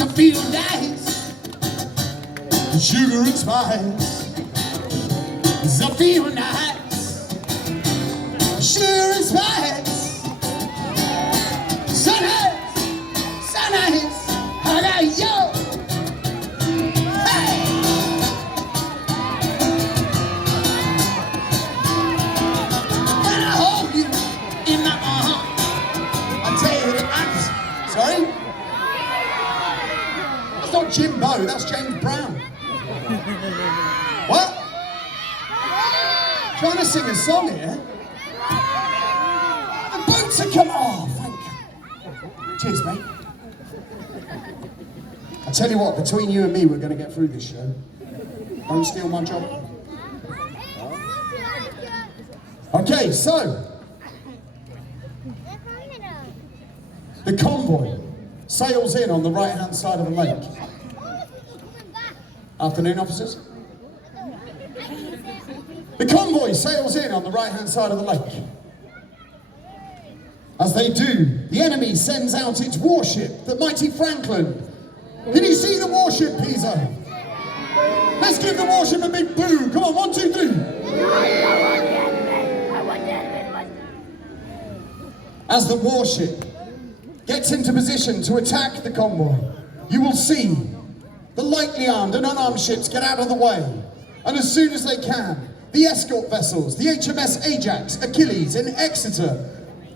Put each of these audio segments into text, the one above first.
So feel nice, sugar and spice. So feel nice, sugar and spice. So nice, I got you. Hey. When I hold you in my arms, I tell you that sorry? That's not Jimbo, that's James Brown. What? Trying to sing a song here? The boots are coming off. Thank you. Cheers, mate. I tell you what, between you and me, we're going to get through this show. Don't steal my job. Okay, so the convoy sails in on the right-hand side of the lake. Afternoon, officers. The convoy sails in on the right-hand side of the lake. As they do, the enemy sends out its warship, the mighty Franklin. Can you see the warship, Pisa? Let's give the warship a big boo. Come on, 1, 2, 3. As the warship gets into position to attack the convoy, you will see the lightly armed and unarmed ships get out of the way. And as soon as they can, the escort vessels, the HMS Ajax, Achilles, and Exeter,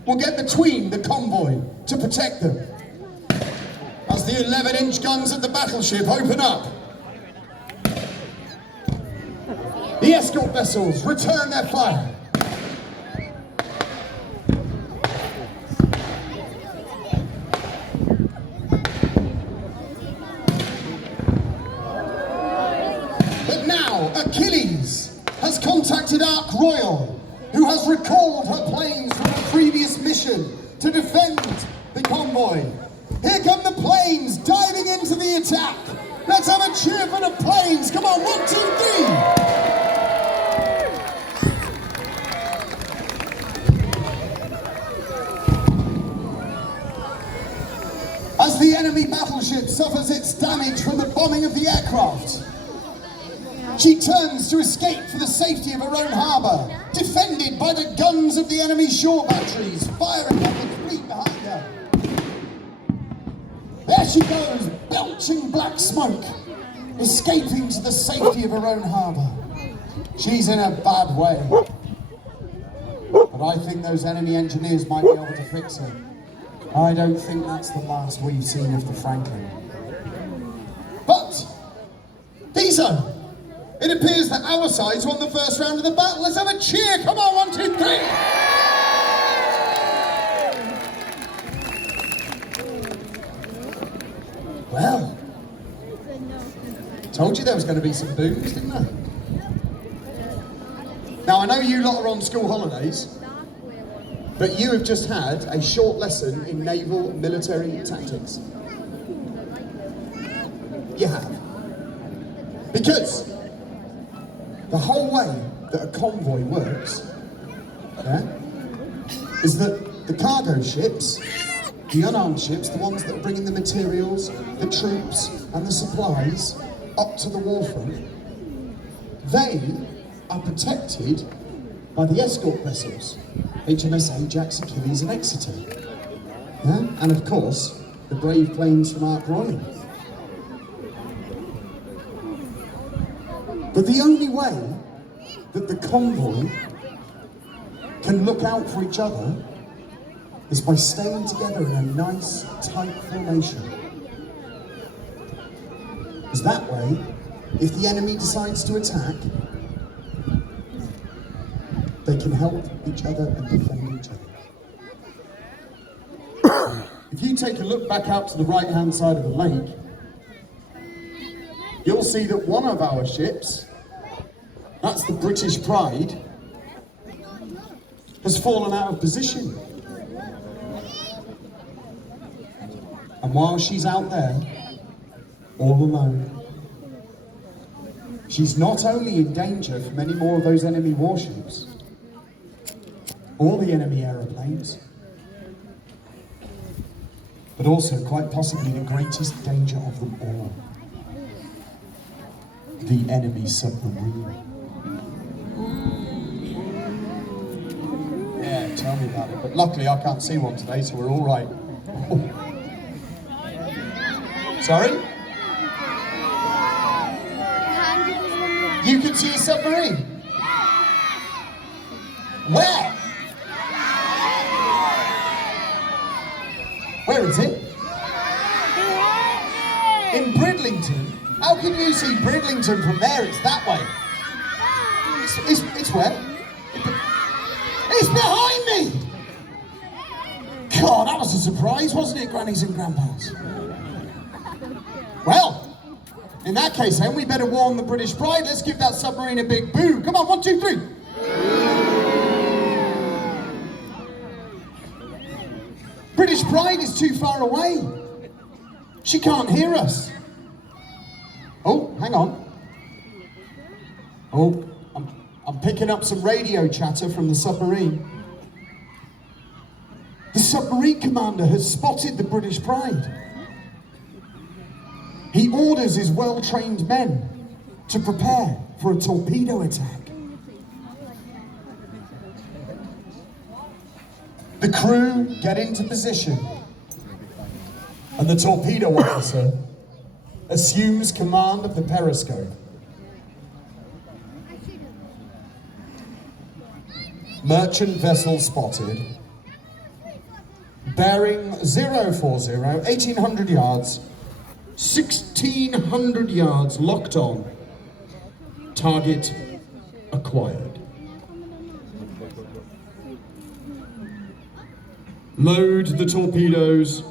will get between the convoy to protect them. As the 11-inch guns of the battleship open up, the escort vessels return their fire. But now, Achilles has contacted Ark Royal, who has recalled her planes from a previous mission to defend the convoy. Here come the planes diving into the attack. Let's have a cheer for the planes. Come on, 1, 2, 3. As the enemy battleship suffers its damage from the bombing of the aircraft, she turns to escape for the safety of her own harbour, defended by the guns of the enemy shore batteries, firing at the fleet behind her. There she goes, belching black smoke, escaping to the safety of her own harbour. She's in a bad way. But I think those enemy engineers might be able to fix her. I don't think that's the last we've seen of the Franklin. But, Pisa! It appears that our side's won the first round of the battle. Let's have a cheer. Come on, 1, 2, 3. Well, told you there was going to be some boos, didn't I? Now, I know you lot are on school holidays, but you have just had a short lesson in naval military tactics. You have. Because the whole way that a convoy works, is that the cargo ships, the unarmed ships, the ones that are bringing the materials, the troops and the supplies up to the warfront, they are protected by the escort vessels, HMS Ajax, Achilles and Exeter. And of course, the brave planes from Ark Royal. But the only way that the convoy can look out for each other is by staying together in a nice, tight formation. Because that way, if the enemy decides to attack, they can help each other and defend each other. If you take a look back out to the right-hand side of the lake, you'll see that one of our ships, that's the British Pride, has fallen out of position. And while she's out there, all alone, she's not only in danger from any more of those enemy warships, or the enemy aeroplanes, but also quite possibly the greatest danger of them all. The enemy submarine. Yeah, tell me about it. But luckily I can't see one today, so we're all right. Oh. Sorry? You can see a submarine? Where? Where is it? In Bridlington? How can you see Bridlington from there? It's that way. It's where? It's behind me! God, that was a surprise, wasn't it, grannies and grandpas? Well, in that case then, we better warn the British Pride. Let's give that submarine a big boo. Come on, 1, 2, 3. British Pride is too far away. She can't hear us. Oh, hang on. Oh, I'm picking up some radio chatter from the submarine. The submarine commander has spotted the British Pride. He orders his well-trained men to prepare for a torpedo attack. The crew get into position, and the torpedo officer assumes command of the periscope. Merchant vessel spotted, bearing 040, 1800 yards, 1600 yards locked on, target acquired. Load the torpedoes.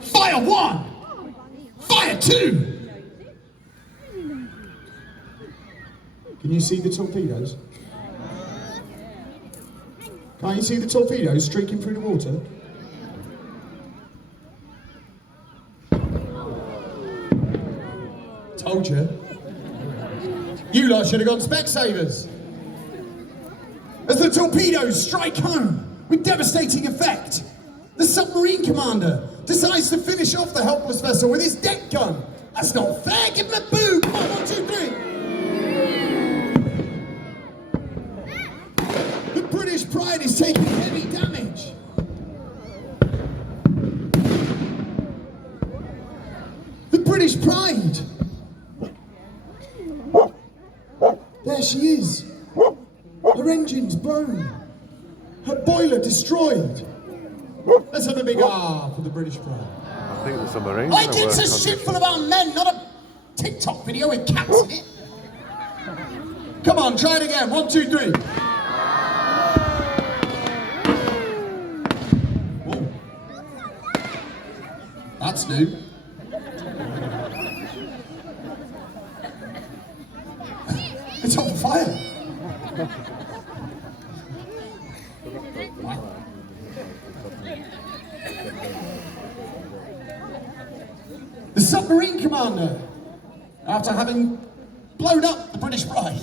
Fire 1! Fire 2! Can you see the torpedoes? Can't you see the torpedoes streaking through the water? Told you. You lot should have gone Specsavers. As the torpedoes strike home with devastating effect, the submarine commander decides to finish off the helpless vessel with his deck gun. That's not fair, give him a boo! Come on, 1, 2, 3. The British Pride is taking heavy damage. The British Pride! There she is. Her engine's blown. Her boiler destroyed. Let's have a big R for the British Pride. I think the submarine. Like it's a ship full of our men, not a TikTok video with cats in it. Come on, try it again. 1, 2, 3. Whoa. That's new. It's on fire. The submarine commander, after having blown up the British Pride,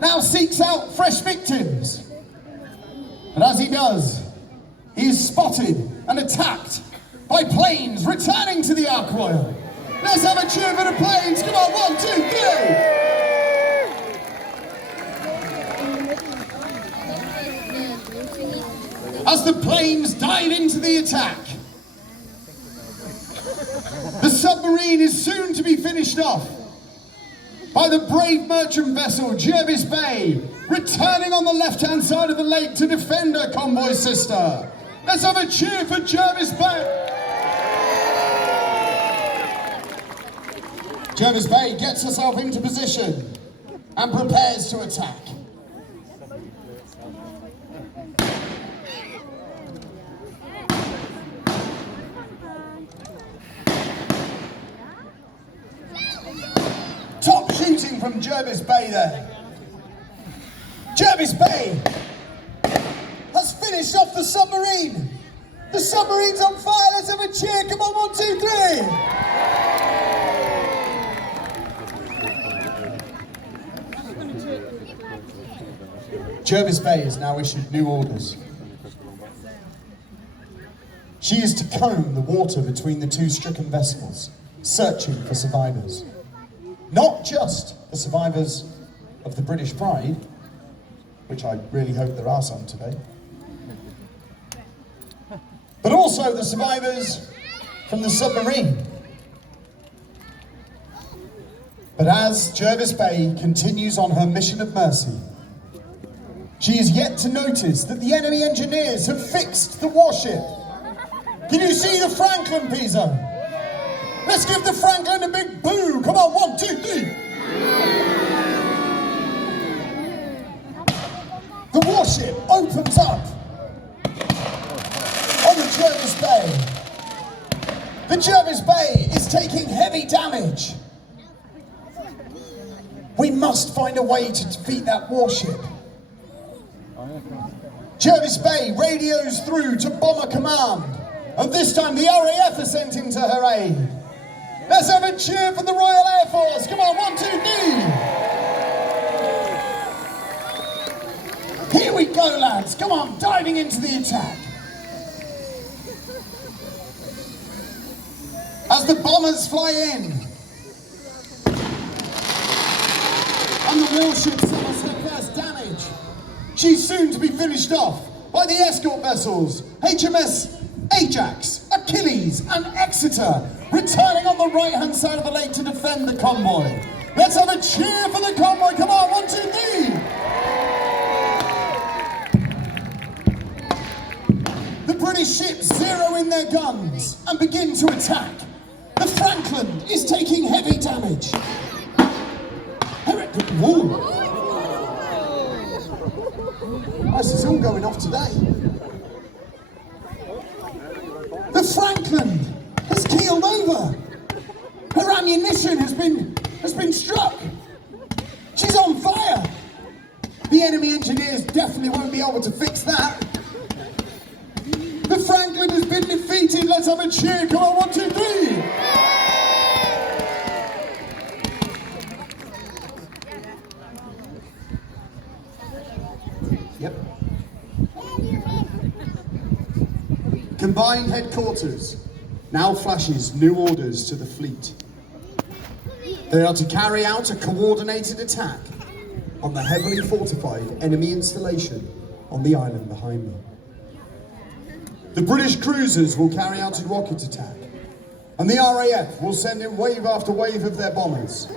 now seeks out fresh victims. And as he does, he is spotted and attacked by planes returning to the Ark Royal. Let's have a cheer for the planes. Come on, 1, 2, 3. As the planes dive into the attack, the submarine is soon to be finished off by the brave merchant vessel Jervis Bay, returning on the left-hand side of the lake to defend her convoy sister. Let's have a cheer for Jervis Bay. Jervis Bay gets herself into position and prepares to attack. Top shooting from Jervis Bay there. Jervis Bay has finished off the submarine. The submarine's on fire. Let's have a cheer. Come on, 1, 2, 3. Jervis Bay has now issued new orders. She is to comb the water between the two stricken vessels, searching for survivors. Not just the survivors of the British Pride, which I really hope there are some today, but also the survivors from the submarine. But as Jervis Bay continues on her mission of mercy, she is yet to notice that the enemy engineers have fixed the warship. Can you see the Franklin, Pizzo? Let's give the Franklin a big boo. Come on, 1, 2, 3. The warship opens up on the Jervis Bay. The Jervis Bay is taking heavy damage. We must find a way to defeat that warship. Jervis Bay radios through to Bomber Command, and this time the RAF are sent into her aid. Let's have a cheer for the Royal Air Force. Come on, 1, 2, 3. Here we go, lads. Come on, diving into the attack. As the bombers fly in, and the warship suffers her first damage, she's soon to be finished off by the escort vessels HMS Ajax, Achilles and Exeter, returning on the right-hand side of the lake to defend the convoy. Let's have a cheer for the convoy. Come on, 1, 2, 3. The British ships zero in their guns and begin to attack. The Franklin is taking heavy damage. Whoa. This is all going off today. The Franklin has keeled over. Her ammunition has been struck. She's on fire. The enemy engineers definitely won't be able to fix that. The Franklin has been defeated. Let's have a cheer. Come on, 1, 2, 3. Yep. Combined Headquarters now flashes new orders to the fleet. They are to carry out a coordinated attack on the heavily fortified enemy installation on the island behind me. The British cruisers will carry out a rocket attack, and the RAF will send in wave after wave of their bombers.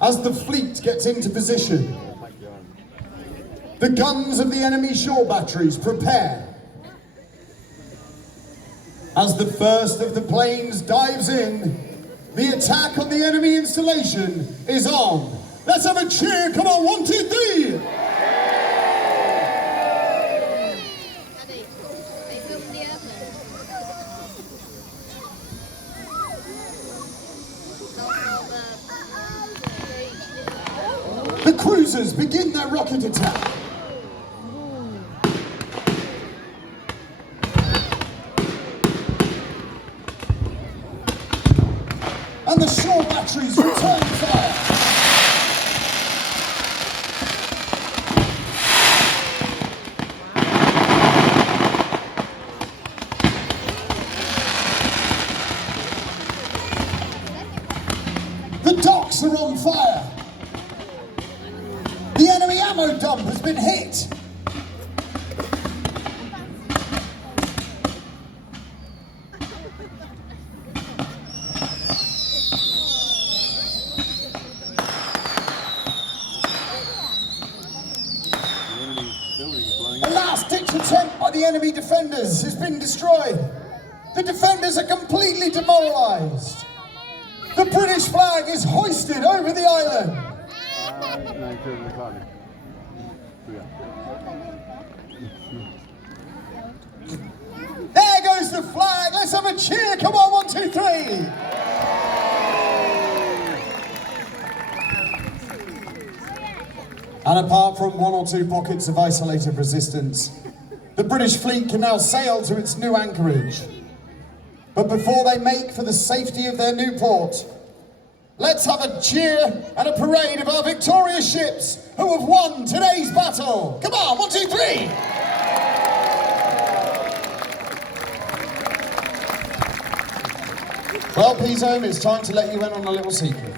As the fleet gets into position, the guns of the enemy shore batteries prepare. As the first of the planes dives in, the attack on the enemy installation is on. Let's have a cheer. Come on, 1, 2, 3. The cruisers begin their rocket attack. And the shore batteries return fire. The docks are on fire. The enemy ammo dump has been hit. A last-ditch attempt by the enemy defenders has been destroyed. The defenders are completely demoralised. The British flag is hoisted over the island. There goes the flag. Let's have a cheer. Come on, 1, 2, 3. And apart from 1 or 2 pockets of isolated resistance, the British fleet can now sail to its new anchorage. But before they make for the safety of their new port, let's have a cheer and a parade of our victorious ships who have won today's battle. Come on, 1, 2, 3. Well, P-Zone, it's time to let you in on a little secret.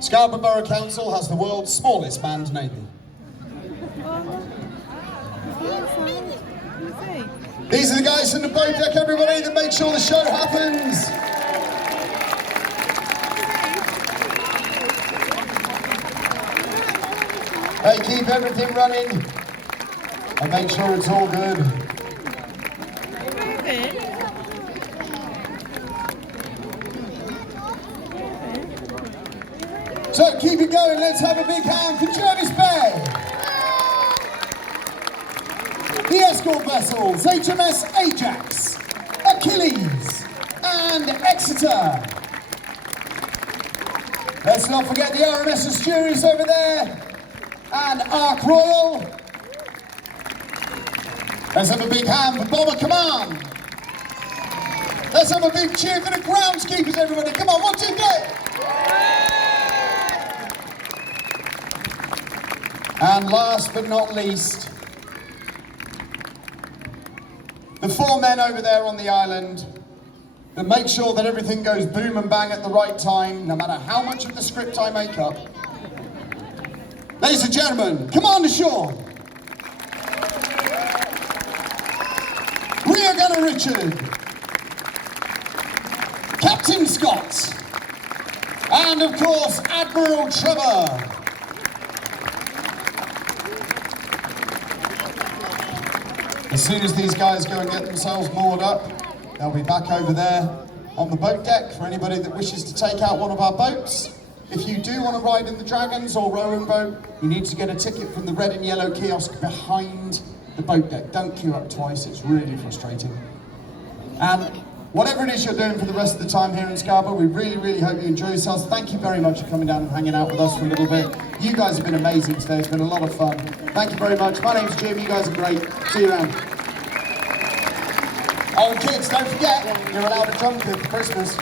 Scarborough Borough Council has the world's smallest manned navy. These are the guys from the boat deck, everybody, that make sure the show happens. They keep everything running and make sure it's all good. So keep it going, let's have a big hand for Jervis Bay. The escort vessels, HMS Ajax, Achilles, and Exeter. Let's not forget the RMS Asturias over there, and Ark Royal. Let's have a big hand for Bomber Command. Let's have a big cheer for the groundskeepers, everybody. Come on, 1, 2, 3. And last but not least, the 4 men over there on the island that make sure that everything goes boom and bang at the right time, no matter how much of the script I make up. Ladies and gentlemen, Commander Shaw, Rear Gunner Richard, Captain Scott, and of course Admiral Trevor. As soon as these guys go and get themselves moored up, they'll be back over there on the boat deck for anybody that wishes to take out one of our boats. If you do want to ride in the Dragons or rowing boat, you need to get a ticket from the red and yellow kiosk behind the boat deck. Don't queue up twice, it's really frustrating. And whatever it is you're doing for the rest of the time here in Scarborough, we really, really hope you enjoy yourselves. Thank you very much for coming down and hanging out with us for a little bit. You guys have been amazing today, it's been a lot of fun. Thank you very much. My name's Jim, you guys are great. See you around. Oh, kids, don't forget, you're allowed a drum kit for Christmas.